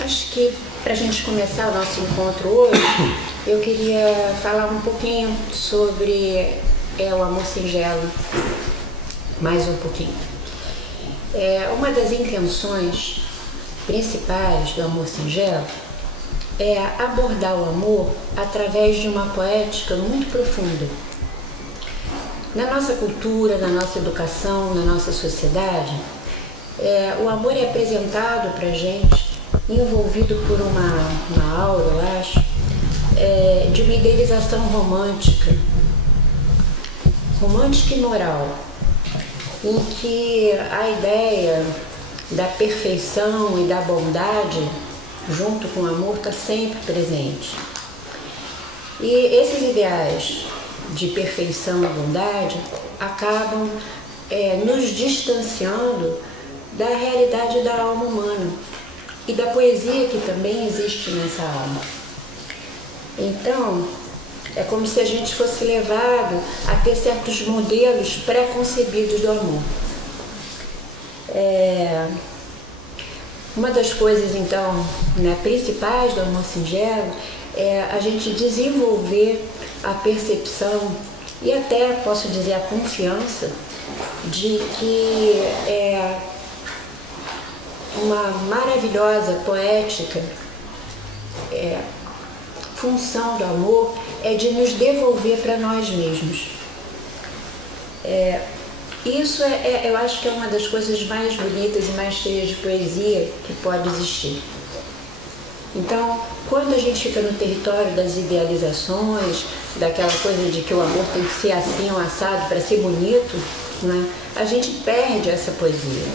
Acho que para a gente começar o nosso encontro hoje, eu queria falar um pouquinho sobre o amor singelo, mais um pouquinho. Uma das intenções principais do amor singelo é abordar o amor através de uma poética muito profunda. Na nossa cultura, na nossa educação, na nossa sociedade, o amor é apresentado para a gente envolvido por uma aura, eu acho, de uma idealização romântica e moral, em que a ideia da perfeição e da bondade, junto com o amor, está sempre presente. E esses ideais de perfeição e bondade acabam nos distanciando da realidade da alma humana e da poesia que também existe nessa alma. Então, é como se a gente fosse levado a ter certos modelos pré-concebidos do amor. Uma das coisas, então, principais do amor singelo é a gente desenvolver a percepção e até, posso dizer, a confiança de que uma maravilhosa poética função do amor é de nos devolver para nós mesmos. Isso eu acho que é uma das coisas mais bonitas e mais cheias de poesia que pode existir. Então, quando a gente fica no território das idealizações, daquela coisa de que o amor tem que ser assim ou assado para ser bonito, né, a gente perde essa poesia.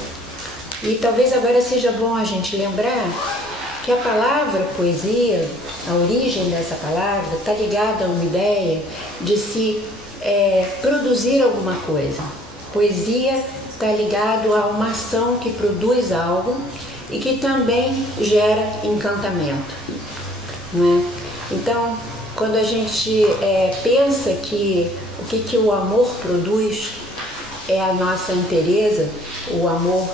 E talvez agora seja bom a gente lembrar que a palavra poesia, a origem dessa palavra, está ligada a uma ideia de se produzir alguma coisa. Poesia está ligado a uma ação que produz algo e que também gera encantamento, né? Então, quando a gente pensa que o que o amor produz é a nossa inteireza, o amor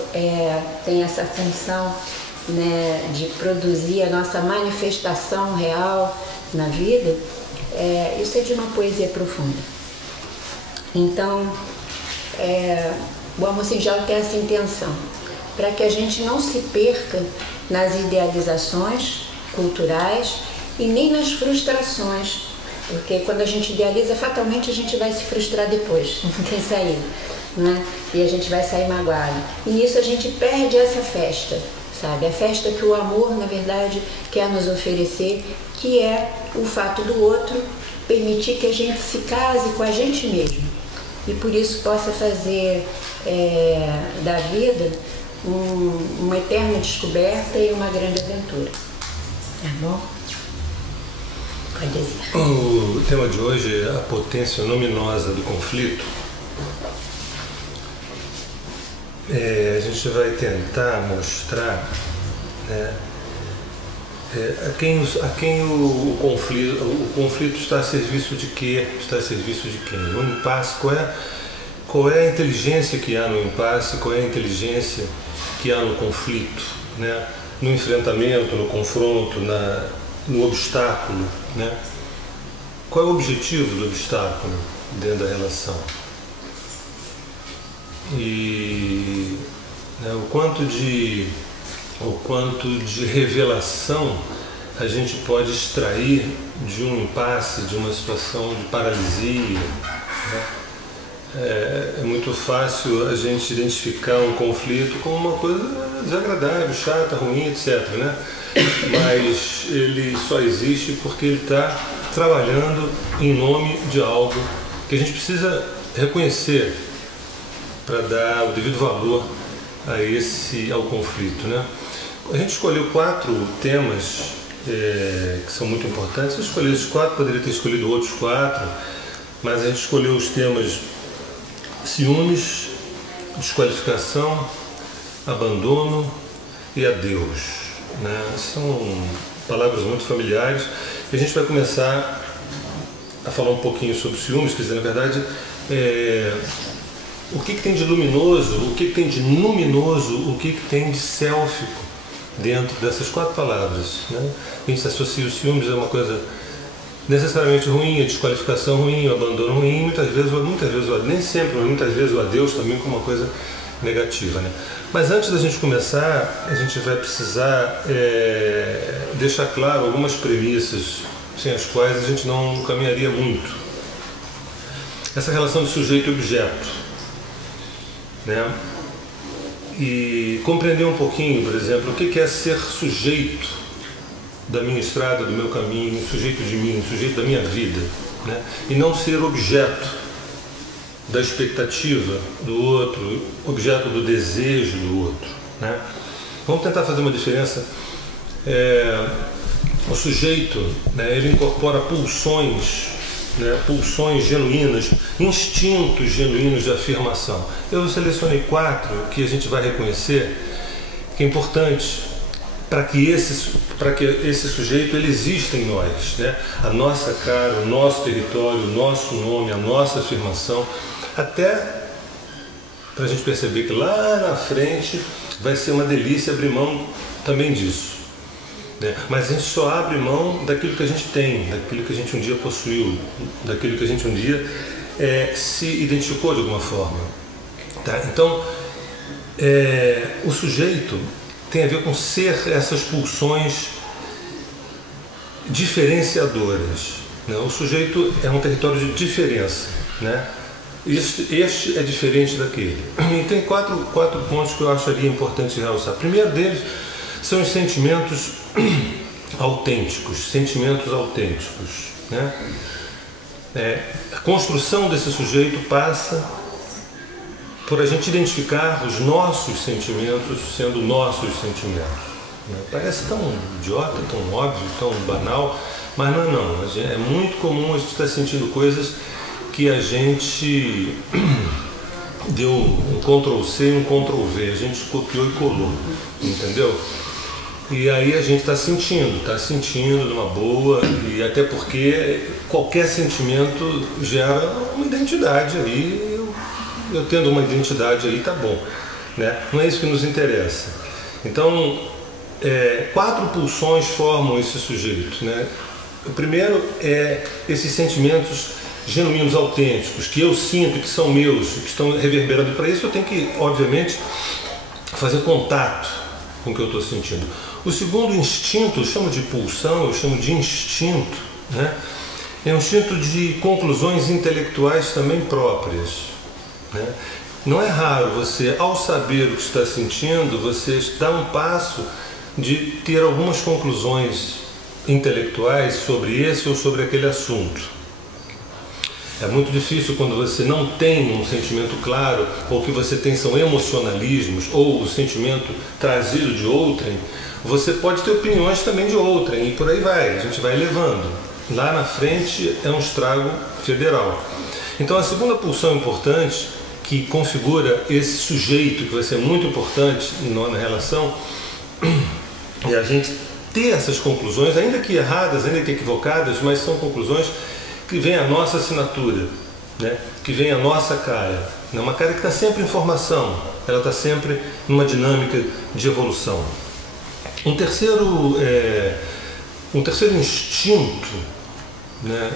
tem essa função, né, de produzir a nossa manifestação real na vida, isso é de uma poesia profunda. Então, o amor singelo tem essa intenção, para que a gente não se perca nas idealizações culturais e nem nas frustrações, porque quando a gente idealiza, fatalmente a gente vai se frustrar depois, não tem saída, né? E a gente vai sair magoado. E nisso a gente perde essa festa, sabe? A festa que o amor, na verdade, quer nos oferecer, que é o fato do outro permitir que a gente se case com a gente mesmo e por isso possa fazer da vida uma eterna descoberta e uma grande aventura. Tá bom? Pode dizer. O tema de hoje é a potência luminosa do conflito. A gente vai tentar mostrar, né, a quem o conflito está a serviço de quê? Está a serviço de quem? O impasse, qual é a inteligência que há no impasse, qual é a inteligência que há no conflito, né? No enfrentamento, no confronto, no obstáculo, né? Qual é o objetivo do obstáculo dentro da relação? E o quanto de revelação a gente pode extrair de um impasse, de uma situação de paralisia, né? É muito fácil a gente identificar um conflito como uma coisa desagradável, chata, ruim, etc., né? Mas ele só existe porque ele está trabalhando em nome de algo que a gente precisa reconhecer para dar o devido valor ao conflito, né? A gente escolheu 4 temas que são muito importantes. Eu escolhi esses 4, poderia ter escolhido outros 4, mas a gente escolheu os temas ciúmes, desqualificação, abandono e adeus, né? São palavras muito familiares e a gente vai começar a falar um pouquinho sobre ciúmes, quer dizer, na verdade, o que tem de luminoso, o que tem de luminoso, o que tem de sélfico dentro dessas 4 palavras, né? A gente associa os ciúmes a uma coisa necessariamente ruim, a desqualificação ruim, o abandono ruim, muitas vezes, nem sempre, mas muitas vezes o adeus também como uma coisa negativa, né? Mas antes da gente começar, a gente vai precisar deixar claro algumas premissas sem as quais a gente não caminharia muito. Essa relação de sujeito e objeto, né? E compreender um pouquinho, por exemplo, o que é ser sujeito da minha estrada, do meu caminho, sujeito de mim, sujeito da minha vida, né? E não ser objeto da expectativa do outro, objeto do desejo do outro, né? Vamos tentar fazer uma diferença. O sujeito, né, ele incorpora pulsões, né, pulsões genuínas, instintos genuínos de afirmação. Eu selecionei 4 que a gente vai reconhecer que é importante para que esse sujeito ele exista em nós, né? A nossa cara, o nosso território, o nosso nome, a nossa afirmação, até para a gente perceber que lá na frente vai ser uma delícia abrir mão também disso, né? Mas a gente só abre mão daquilo que a gente tem, daquilo que a gente um dia possuiu, daquilo que a gente um dia se identificou de alguma forma, tá? Então, o sujeito tem a ver com ser essas pulsões diferenciadoras, né? O sujeito é um território de diferença, né? Este é diferente daquele. E tem 4 pontos que eu acharia importante realçar. O primeiro deles são os sentimentos autênticos, né? A construção desse sujeito passa por a gente identificar os nossos sentimentos sendo nossos sentimentos, né? Parece tão idiota, tão óbvio, tão banal, mas não. É muito comum a gente estar sentindo coisas que a gente deu um Ctrl+C e um Ctrl+V, a gente copiou e colou, entendeu? E aí a gente está sentindo numa boa, e até porque qualquer sentimento gera uma identidade aí. Eu tendo uma identidade aí, tá bom, né? Não é isso que nos interessa. Então, 4 pulsões formam esse sujeito, né? O primeiro é esses sentimentos genuínos, autênticos, que eu sinto, que são meus, que estão reverberando. Para isso eu tenho que, obviamente, fazer contato com o que eu estou sentindo. O segundo instinto, eu chamo de pulsão, eu chamo de instinto, né? É um instinto de conclusões intelectuais também próprias, né? Não é raro você, ao saber o que está sentindo, você dá um passo de ter algumas conclusões intelectuais sobre esse ou sobre aquele assunto. É muito difícil quando você não tem um sentimento claro, ou que você tem são emocionalismos, ou o sentimento trazido de outrem. Você pode ter opiniões também de outrem, e por aí vai, a gente vai levando. Lá na frente é um estrago federal. Então a segunda pulsão importante, que configura esse sujeito, que vai ser muito importante na relação, é a gente ter essas conclusões, ainda que erradas, ainda que equivocadas, mas são conclusões que vem a nossa assinatura, né? Que vem a nossa cara, né? Uma cara que está sempre em formação, ela está sempre numa dinâmica de evolução. Um terceiro instinto, né,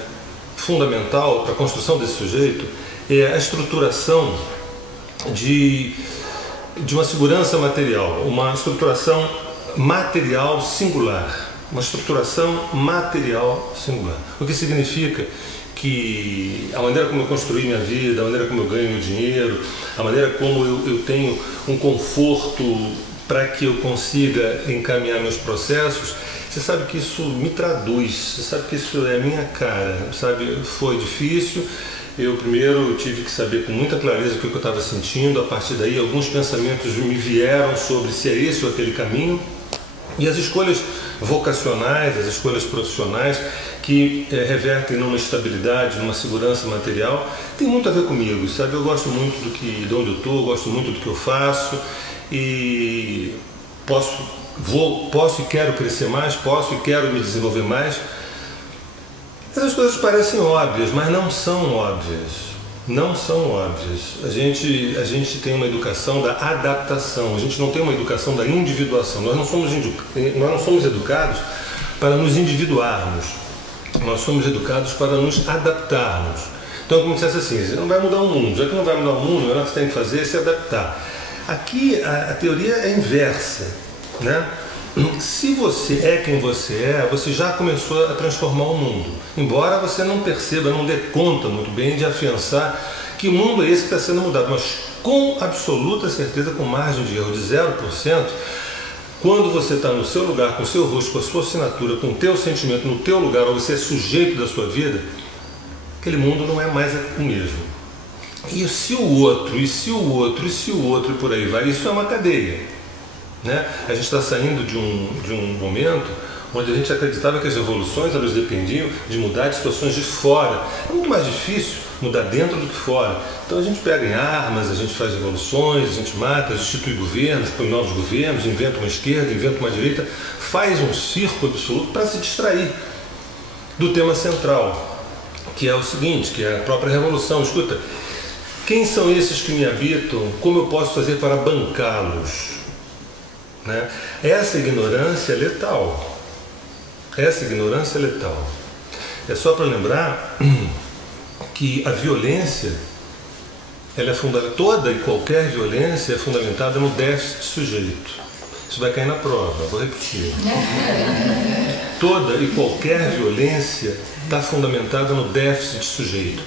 fundamental para a construção desse sujeito é a estruturação de uma segurança material, uma estruturação material singular. Uma estruturação material singular. O que significa que a maneira como eu construí minha vida, a maneira como eu ganho meu dinheiro, a maneira como eu tenho um conforto para que eu consiga encaminhar meus processos, você sabe que isso me traduz, você sabe que isso é a minha cara, sabe? Foi difícil, eu primeiro tive que saber com muita clareza o que eu estava sentindo, a partir daí alguns pensamentos me vieram sobre se é esse ou aquele caminho, e as escolhas vocacionais, as escolhas profissionais que revertem numa estabilidade, numa segurança material, tem muito a ver comigo, sabe? Eu gosto muito de onde eu estou, gosto muito do que eu faço e posso e quero crescer mais, posso e quero me desenvolver mais Essas coisas parecem óbvias, mas não são óbvias. Não são óbvias. A gente tem uma educação da adaptação, a gente não tem uma educação da individuação. Nós não somos educados para nos individuarmos, nós somos educados para nos adaptarmos. Então, como dissesse assim, você não vai mudar o mundo, já que não vai mudar o mundo, o melhor que você tem que fazer é se adaptar. Aqui a teoria é inversa, né? Se você é quem você é, você já começou a transformar o mundo. Embora você não perceba, não dê conta muito bem de afiançar que mundo é esse que está sendo mudado, mas com absoluta certeza, com margem de erro de 0%, quando você está no seu lugar, com o seu rosto, com a sua assinatura, com o teu sentimento no teu lugar, ou você é sujeito da sua vida, aquele mundo não é mais o mesmo. E se o outro, e se o outro, e se o outro, e por aí vai, isso é uma cadeia. Né? A gente está saindo de um momento onde a gente acreditava que as revoluções elas dependiam de mudar de situações de fora. É muito mais difícil mudar dentro do que fora. Então a gente pega em armas, a gente faz revoluções, a gente mata, institui governos, põe novos governos, inventa uma esquerda, inventa uma direita, faz um circo absoluto para se distrair do tema central, que é o seguinte, que é a própria revolução. Escuta, quem são esses que me habitam? Como eu posso fazer para bancá-los? Né? Essa ignorância é letal. Essa ignorância é letal. É só para lembrar que a violência, ela é toda e qualquer violência é fundamentada no déficit sujeito. Isso vai cair na prova, vou repetir. Toda e qualquer violência está fundamentada no déficit sujeito.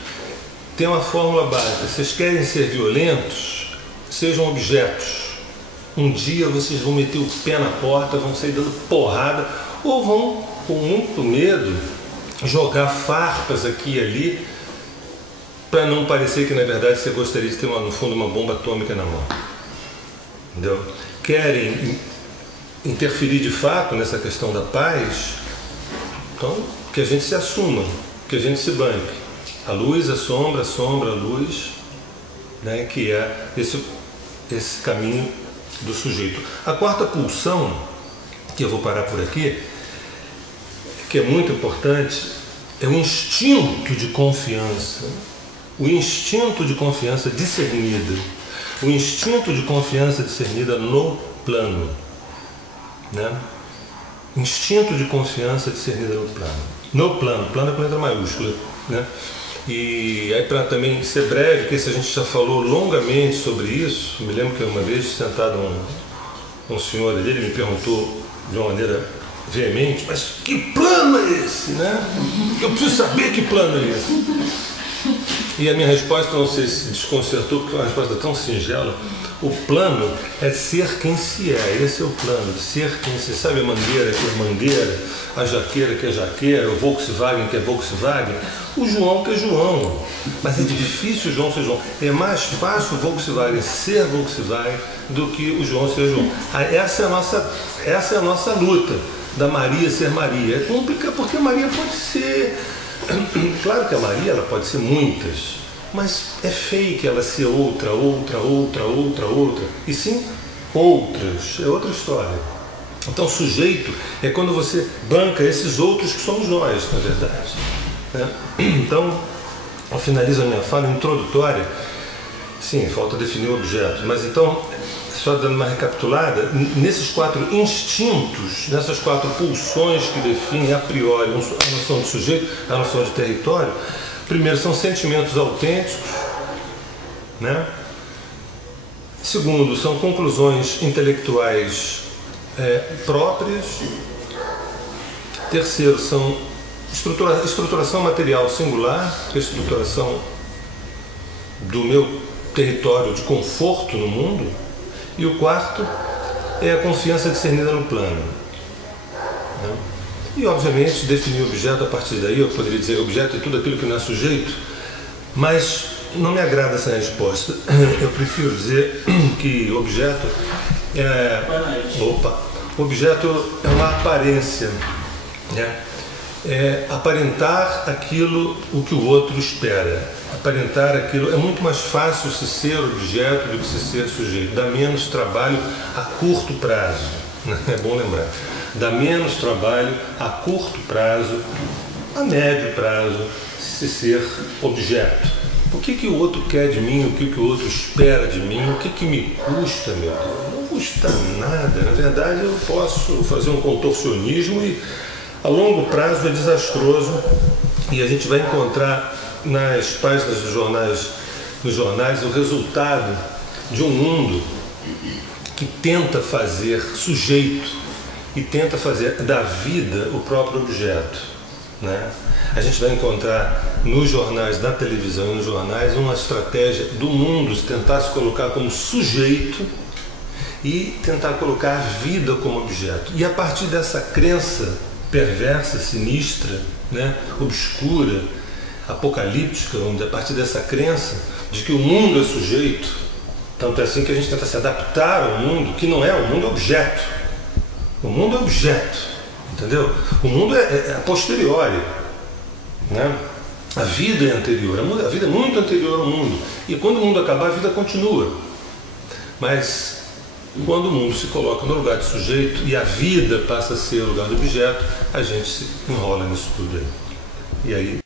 Tem uma fórmula básica: vocês querem ser violentos, sejam objetos. Um dia vocês vão meter o pé na porta, vão sair dando porrada, ou vão, com muito medo, jogar farpas aqui e ali, para não parecer que na verdade você gostaria de ter no fundo uma bomba atômica na mão. Entendeu? Querem interferir de fato nessa questão da paz, então que a gente se assuma, que a gente se banque. A luz, a sombra, a luz, né, que é esse caminho do sujeito. A quarta pulsão, que eu vou parar por aqui, que é muito importante, é o instinto de confiança. O instinto de confiança discernida. O instinto de confiança discernida no plano. Né? Instinto de confiança discernida no plano. No plano, plano é com letra maiúscula. Né? E aí, para também ser breve, que a gente já falou longamente sobre isso, me lembro que uma vez sentado um senhor ali, ele me perguntou de uma maneira veemente: mas que plano é esse? Né? Eu preciso saber que plano é esse. E a minha resposta, não sei se desconcertou, porque é uma resposta tão singela: o plano é ser quem se é. Esse é o plano, ser quem se é. Sabe a mangueira que é mangueira, a jaqueira que é jaqueira, o Volkswagen que é Volkswagen, o João que é João. Mas é difícil o João ser João. É mais fácil o Volkswagen ser Volkswagen do que o João ser João. Essa é a nossa luta, da Maria ser Maria. É complicado porque a Maria pode ser... Claro que a Maria ela pode ser muitas, mas é fake ela ser outra. E sim, outras. É outra história. Então, sujeito é quando você banca esses outros que somos nós, na verdade. Né? Então, eu finalizo a minha fala introdutória. Sim, falta definir o objeto, mas então, só dando uma recapitulada, nesses 4 instintos, nessas 4 pulsões que definem a priori a noção de sujeito, a noção de território, primeiro são sentimentos autênticos, né? Segundo, são conclusões intelectuais próprias. Terceiro, são estruturação material singular, que é a estruturação do meu território de conforto no mundo. E o quarto é a confiança discernida no plano. Né? E, obviamente, definir o objeto a partir daí, eu poderia dizer objeto é tudo aquilo que não é sujeito, mas não me agrada essa resposta. Eu prefiro dizer que objeto objeto é uma aparência, né? É aparentar aquilo o que o outro espera. Aparentar aquilo é muito mais fácil se ser objeto do que se ser sujeito. Dá menos trabalho a curto prazo. É bom lembrar. Dá menos trabalho a curto prazo a médio prazo, se ser objeto. O que o outro quer de mim, o que o outro espera de mim, o que me custa, meu Deus? Não custa nada. Na verdade, eu posso fazer um contorcionismo e a longo prazo é desastroso, e a gente vai encontrar nas páginas dos jornais, nos jornais, o resultado de um mundo que tenta fazer sujeito e tenta fazer da vida o próprio objeto, né? A gente vai encontrar nos jornais, na televisão e nos jornais, uma estratégia do mundo tentar se colocar como sujeito e tentar colocar a vida como objeto. E a partir dessa crença perversa, sinistra, né, obscura, apocalíptica, vamos dizer, a partir dessa crença de que o mundo é sujeito, tanto é assim que a gente tenta se adaptar ao mundo, que não é, o mundo é objeto. O mundo é objeto, entendeu? O mundo é a posteriori, né? A vida é anterior, a vida é muito anterior ao mundo. E quando o mundo acabar, a vida continua. Mas quando o mundo se coloca no lugar de sujeito e a vida passa a ser o lugar de objeto, a gente se enrola nisso tudo aí. E aí